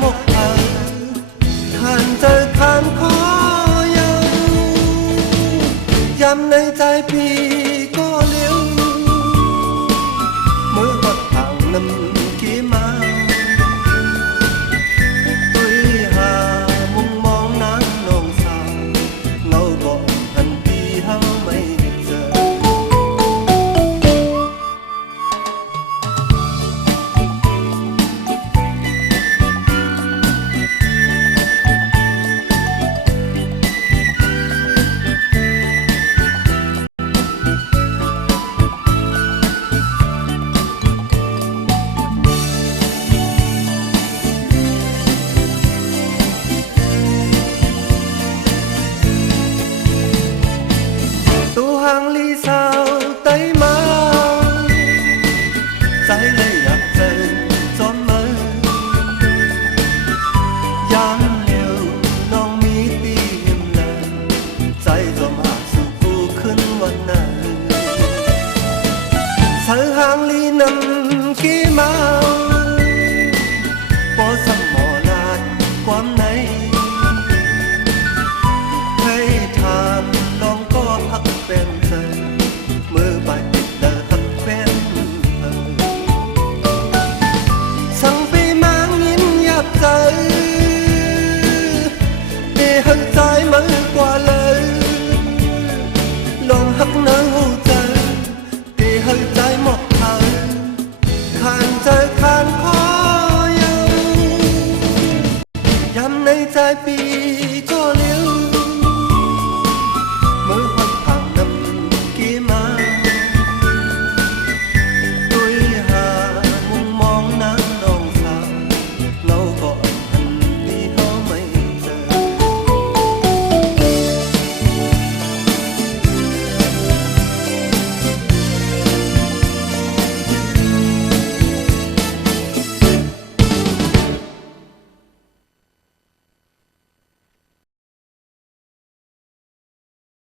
หมกเธอท่านเจอคำขอยังย้ำในใจพี่ก็เลี้ยวมือกดทางน้ำกี่มาตุยหามุมมองน้ำนองสาวเงาบอกทันทีเฮาไม่เจอhàng ly sao tay má trái lấy ập dần gió mơ dám liều non mi tim lần trái gió hạ su phu khấnวันนั้นใส่hàng ly nằmกี่มาพอสมอลาดความในให้ทานลองก็พักเป็นมือไปติดเดินหักเป็นสั่งไปมางินหยับใจเดี๋ยวใจมือกว่าเลยลองหักเนื้อหูใจเดี๋ยวใจหมกเธอขานใจขานขอยังย้ำในใจปี